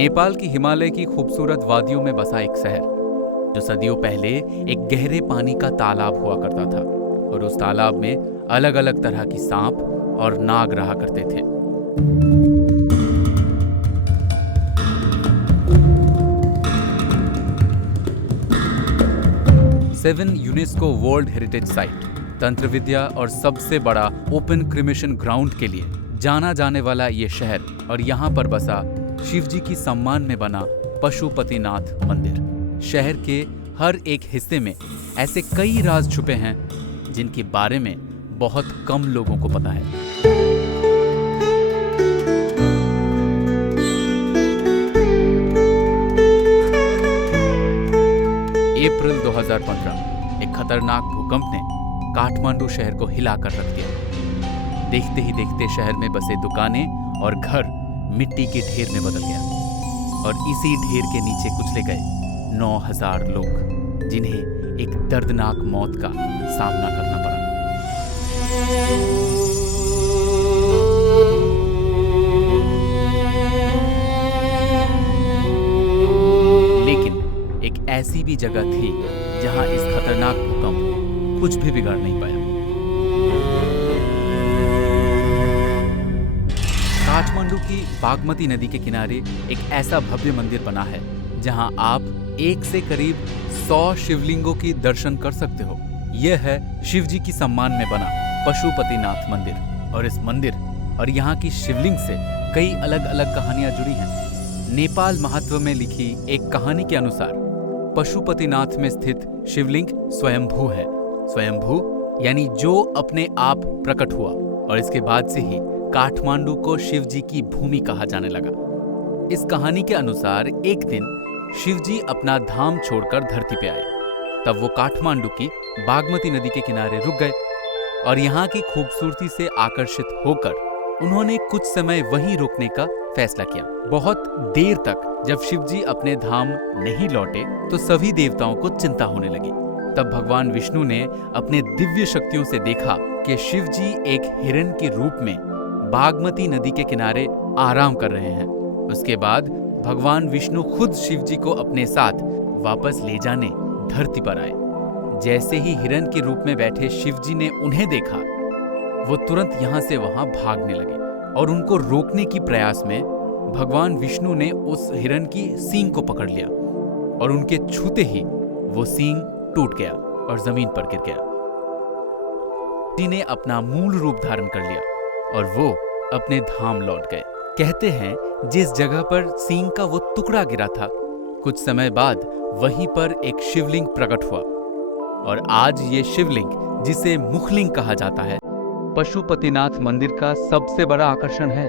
नेपाल की हिमालय की खूबसूरत वादियों में बसा एक शहर जो सदियों पहले एक गहरे पानी का तालाब हुआ करता था और उस तालाब में अलग अलग तरह की सांप और नाग रहा करते थे। Seven UNESCO world heritage site, तंत्र विद्या और सबसे बड़ा ओपन क्रिमेशन ग्राउंड के लिए जाना जाने वाला ये शहर और यहाँ पर बसा शिवजी की सम्मान में बना पशुपतिनाथ मंदिर। शहर के हर एक हिस्से में ऐसे कई राज छुपे हैं जिनके बारे में बहुत कम लोगों को पता है। अप्रैल 2015 एक खतरनाक भूकंप ने काठमांडू शहर को हिलाकर रख दिया। देखते ही देखते शहर में बसे दुकानें और घर मिट्टी के ढेर में बदल गया और इसी ढेर के नीचे कुचले गए 9000 लोग, जिन्हें एक दर्दनाक मौत का सामना करना पड़ा। लेकिन एक ऐसी भी जगह थी जहां इस खतरनाक भूकंप कुछ भी बिगाड़ नहीं पाया। काठमांडू की बागमती नदी के किनारे एक ऐसा भव्य मंदिर बना है जहां आप एक से करीब 100 शिवलिंगों की दर्शन कर सकते हो। यह है शिवजी की सम्मान में बना पशुपतिनाथ मंदिर और इस मंदिर और यहाँ की शिवलिंग से कई अलग अलग कहानियां जुड़ी हैं। नेपाल महत्व में लिखी एक कहानी के अनुसार पशुपतिनाथ में स्थित शिवलिंग स्वयंभू है। स्वयंभू यानी जो अपने आप प्रकट हुआ और इसके बाद से ही काठमांडू को शिवजी की भूमि कहा जाने लगा। इस कहानी के अनुसार एक दिन शिवजी अपना धाम छोड़कर धरती पे आए। तब वो काठमांडू की बागमती नदी के किनारे रुक गए और यहाँ की खूबसूरती से आकर्षित होकर उन्होंने कुछ समय वहीं रुकने का फैसला किया। बहुत देर तक जब शिवजी अपने धाम नहीं लौटे तो सभी देवताओं को चिंता होने लगी। तब भगवान विष्णु ने अपने दिव्य शक्तियों से देखा कि शिवजी एक हिरण के रूप में बागमती नदी के किनारे आराम कर रहे हैं। उसके बाद भगवान विष्णु खुद शिवजी को अपने साथ वापस ले जाने धरती पर आए। जैसे ही हिरण के रूप में बैठे शिवजी ने उन्हें देखा, वो तुरंत यहाँ से वहां भागने लगे और उनको रोकने की प्रयास में भगवान विष्णु ने उस हिरण की सींग को पकड़ लिया और उनके छूते ही वो सींग टूट गया और जमीन पर गिर गया। शिवजी ने अपना मूल रूप धारण कर लिया और वो अपने धाम लौट गए। कहते हैं जिस जगह पर सींग का वो टुकड़ा गिरा था, कुछ समय बाद वहीं पर एक शिवलिंग प्रकट हुआ और आज ये शिवलिंग, जिसे मुखलिंग कहा जाता है, पशुपतिनाथ मंदिर का सबसे बड़ा आकर्षण है।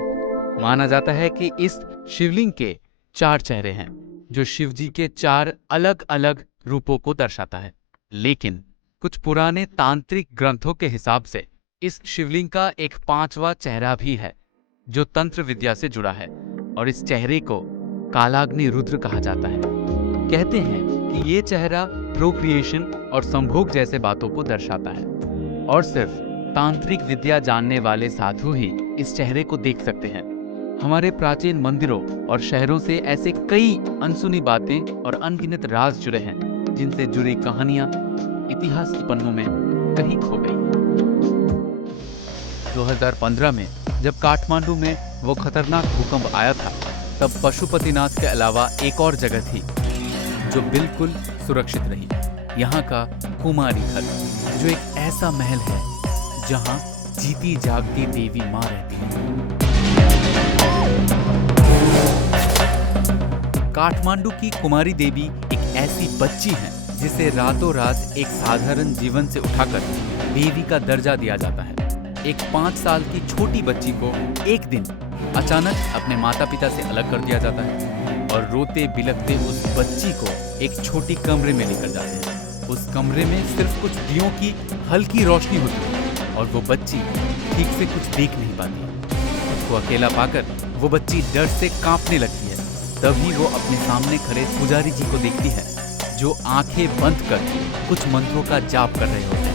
माना जाता है कि इस शिवलिंग के 4 चेहरे हैं जो शिवजी के 4 अलग अलग रूपों को दर्शाता है। लेकिन कुछ पुराने तांत्रिक ग्रंथों के हिसाब से इस शिवलिंग का एक 5वां चेहरा भी है जो तंत्र विद्या से जुड़ा है और इस चेहरे को कालाग्नि रुद्र कहा जाता है। कहते हैं कि ये चेहरा प्रोक्रिएशन और संभोग जैसे बातों को दर्शाता है और सिर्फ तांत्रिक विद्या जानने वाले साधु ही इस चेहरे को देख सकते हैं। हमारे प्राचीन मंदिरों और शहरों से ऐसे कई अनसुनी बातें और अनगिनत राज जुड़े हैं जिनसे जुड़ी कहानियां इतिहास के पन्नों में कहीं खो गई। 2015 में जब काठमांडू में वो खतरनाक भूकंप आया था, तब पशुपतिनाथ के अलावा एक और जगह थी जो बिल्कुल सुरक्षित रही। यहाँ का कुमारी घर, जो एक ऐसा महल है जहाँ जीती जागती देवी माँ रहती है। काठमांडू की कुमारी देवी एक ऐसी बच्ची है जिसे रातों रात एक साधारण जीवन से उठाकर देवी का दर्जा दिया जाता है। एक 5 साल की छोटी बच्ची को एक दिन अचानक अपने माता पिता से अलग कर दिया जाता है और रोते बिलखते उस बच्ची को एक छोटी कमरे में लेकर जाते हैं। उस कमरे में सिर्फ कुछ दियों की हल्की रोशनी होती है और वो बच्ची ठीक से कुछ देख नहीं पाती। उसको अकेला पाकर वो बच्ची डर से कांपने लगती है। तभी वो अपने सामने खड़े पुजारी जी को देखती है जो आंखें बंद कर कुछ मंत्रों का जाप कर रहे होते हैं।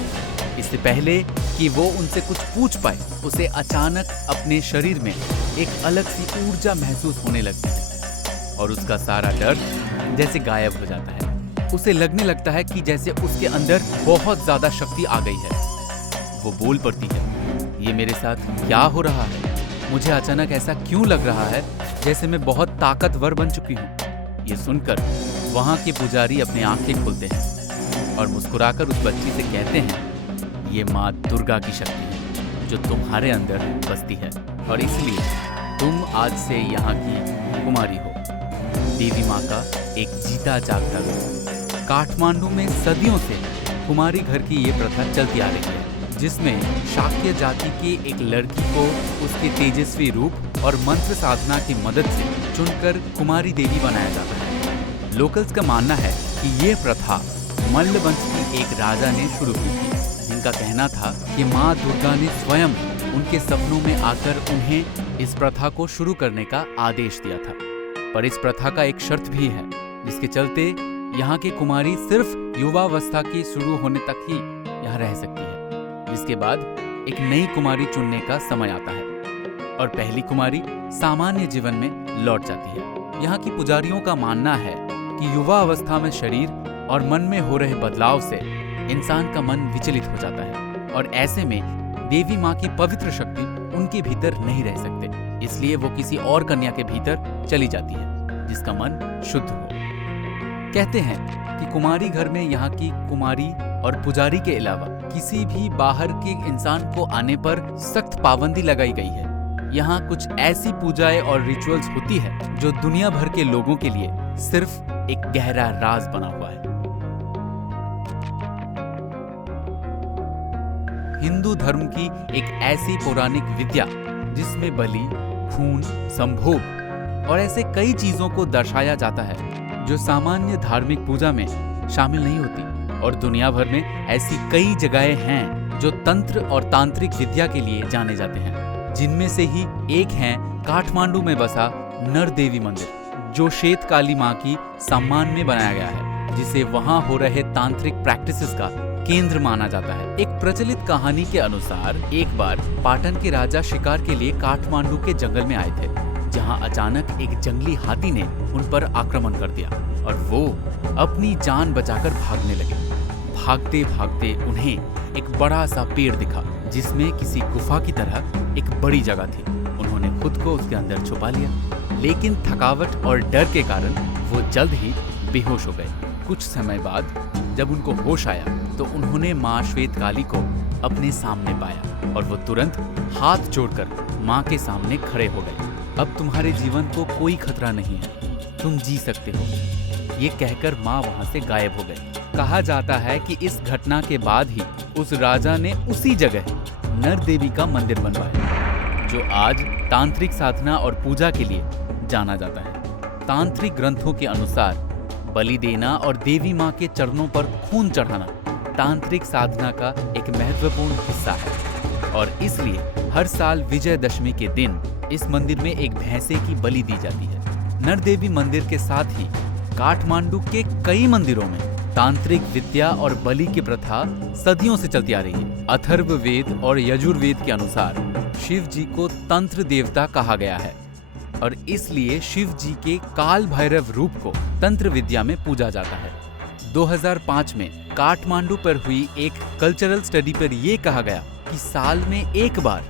इससे पहले कि वो उनसे कुछ पूछ पाए, उसे अचानक अपने शरीर में एक अलग सी ऊर्जा महसूस होने लगती है। और उसका सारा डर जैसे गायब हो जाता है। उसे लगने लगता है कि जैसे उसके अंदर बहुत ज्यादा शक्ति आ गई है। वो बोल पड़ती है, ये मेरे साथ क्या हो रहा है? मुझे अचानक ऐसा क्यों लग रहा है जैसे मैं बहुत ताकतवर बन चुकी हूँ। ये सुनकर वहाँ के पुजारी अपनी आंखें खोलते हैं और मुस्कुराकर उस बच्ची से कहते हैं, ये माँ दुर्गा की शक्ति है जो तुम्हारे अंदर बसती है और इसलिए तुम आज से यहाँ की कुमारी हो। देवी माँ का एक जीता जागता रूप। काठमांडू में सदियों से कुमारी घर की ये प्रथा चलती आ रही है, जिसमें शाक्य जाति की एक लड़की को उसके तेजस्वी रूप और मंत्र साधना की मदद से चुनकर कुमारी देवी बनाया जाता है। लोकल्स का मानना है कि ये प्रथा मल्ल वंश की एक राजा ने शुरू की थी, जिनका कहना था कि माँ दुर्गा ने स्वयं उनके सपनों में आकर उन्हें इस प्रथा को शुरू करने का आदेश दिया था। पर इस प्रथा का एक शर्त भी है, जिसके चलते यहाँ की कुमारी सिर्फ युवावस्था की शुरू होने तक ही यहाँ रह सकती है, जिसके बाद एक नई कुमारी चुनने का समय आता है और पहली कुमारी सामान्य जीवन में लौट जाती है। यहाँ की पुजारियों का मानना है कि युवा अवस्था में शरीर और मन में हो रहे बदलाव से इंसान का मन विचलित हो जाता है और ऐसे में देवी माँ की पवित्र शक्ति उनके भीतर नहीं रह सकते, इसलिए वो किसी और कन्या के भीतर चली जाती है जिसका मन शुद्ध हो। कहते हैं कि कुमारी घर में यहाँ की कुमारी और पुजारी के अलावा किसी भी बाहर के इंसान को आने पर सख्त पाबंदी लगाई गई है। यहाँ कुछ ऐसी पूजाएं और रिचुअल्स होती है जो दुनिया भर के लोगों के लिए सिर्फ एक गहरा राज बना हुआ है। हिंदू धर्म की एक ऐसी पौराणिक विद्या जिसमें बलि, खून, संभोग और ऐसे कई चीजों को दर्शाया जाता है जो सामान्य धार्मिक पूजा में शामिल नहीं होती, और दुनिया भर में ऐसी कई जगहें हैं जो तंत्र और तांत्रिक विद्या के लिए जाने जाते हैं, जिनमें से ही एक है काठमांडू में बसा नर देवी मंदिर, जो श्वेत काली माँ की सम्मान में बनाया गया है, जिसे वहाँ हो रहे तांत्रिक प्रैक्टिसेस का केंद्र माना जाता है। एक प्रचलित कहानी के अनुसार एक बार पाटन के राजा शिकार के लिए काठमांडू के जंगल में आए थे, जहां अचानक एक जंगली हाथी ने उन पर आक्रमण कर दिया और वो अपनी जान बचाकर भागने लगे। भागते भागते उन्हें एक बड़ा सा पेड़ दिखा, जिसमें किसी गुफा की तरह एक बड़ी जगह थी। उन्होंने खुद को उसके अंदर छुपा लिया, लेकिन थकावट और डर के कारण वो जल्द ही बेहोश हो गए। कुछ समय बाद जब उनको होश आया तो उन्होंने माँ श्वेत काली को अपने सामने पाया और वो तुरंत हाथ जोड़कर माँ के सामने खड़े हो गए। अब तुम्हारे जीवन को कोई खतरा नहीं है, तुम जी सकते हो, ये कहकर माँ वहाँ से गायब हो गई। कहा जाता है कि इस घटना के बाद ही उस राजा ने उसी जगह नर देवी का मंदिर बनवाया, जो आज तांत्रिक साधना और पूजा के लिए जाना जाता है। तांत्रिक ग्रंथों के अनुसार बलि देना और देवी माँ के चरणों पर खून चढ़ाना तांत्रिक साधना का एक महत्वपूर्ण हिस्सा है, और इसलिए हर साल विजयदशमी के दिन इस मंदिर में एक भैंसे की बलि दी जाती है। नर देवी मंदिर के साथ ही काठमांडू के कई मंदिरों में तांत्रिक विद्या और बलि की प्रथा सदियों से चलती आ रही है। अथर्ववेद और यजुर्वेद के अनुसार शिव जी को तंत्र देवता कहा गया है, और इसलिए शिव जी के काल भैरव रूप को तंत्र विद्या में पूजा जाता है। 2005 में काठमांडू पर हुई एक कल्चरल स्टडी पर यह कहा गया कि साल में एक बार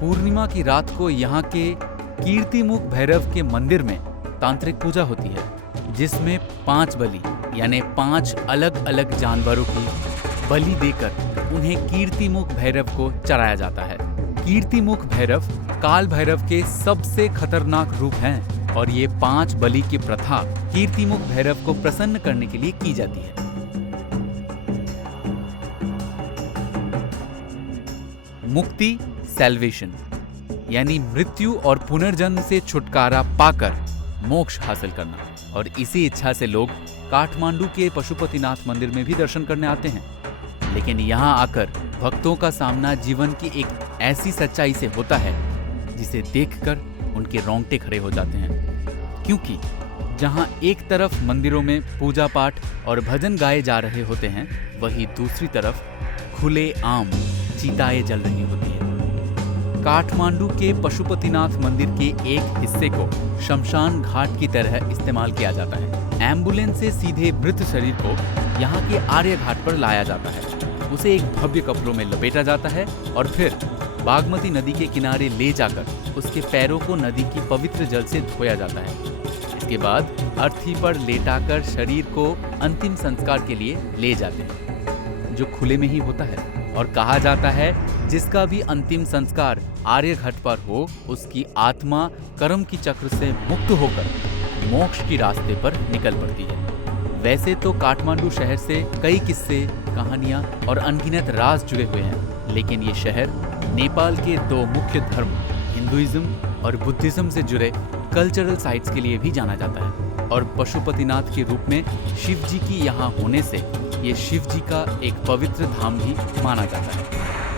पूर्णिमा की रात को यहाँ के कीर्तिमुख भैरव के मंदिर में तांत्रिक पूजा होती है, जिसमें 5 बलि यानी 5 अलग अलग जानवरों की बलि देकर उन्हें कीर्तिमुख भैरव को चढ़ाया जाता है। कीर्तिमुख भैरव काल भैरव के सबसे खतरनाक रूप हैं, और ये 5 बलि की प्रथा कीर्तिमुख भैरव को प्रसन्न करने के लिए की जाती है। मुक्ति, सैल्वेशन, यानी मृत्यु और पुनर्जन्म से छुटकारा पाकर मोक्ष हासिल करना, और इसी इच्छा से लोग काठमांडू के पशुपतिनाथ मंदिर में भी दर्शन करने आते हैं। लेकिन यहाँ आकर भक्तों का सामना जीवन की एक ऐसी सच्चाई से होता है जिसे देखकर उनके रोंगटे खड़े हो जाते हैं, क्योंकि जहाँ एक तरफ मंदिरों में पूजा पाठ और भजन गाए जा रहे होते हैं, वहीं दूसरी तरफ खुले आम चिताएं जल रही होती है। काठमांडू के पशुपतिनाथ मंदिर के एक हिस्से को शमशान घाट की तरह इस्तेमाल किया जाता है। एम्बुलेंस से सीधे मृत शरीर को यहाँ के आर्य घाट पर लाया जाता है। उसे एक भव्य कपड़ों में लपेटा जाता है और फिर बागमती नदी के किनारे ले जाकर उसके पैरों को नदी की पवित्र जल से धोया जाता है। इसके बाद अर्थी पर लेटाकर शरीर को अंतिम संस्कार के लिए ले जाते हैं, जो खुले में ही होता है। और कहा जाता है जिसका भी अंतिम संस्कार आर्य घाट पर हो, उसकी आत्मा कर्म की चक्र से मुक्त होकर मोक्ष की रास्ते पर निकल पड़ती है। वैसे तो काठमांडू शहर से कई किस्से, कहानियां और अनगिनत राज जुड़े हुए हैं, लेकिन ये शहर नेपाल के दो मुख्य धर्म हिंदुइज्म और बुद्धिज्म से जुड़े कल्चरल साइट्स के लिए भी जाना जाता है। और पशुपतिनाथ के रूप में शिव जी की यहाँ होने से ये शिव जी का एक पवित्र धाम भी माना जाता है।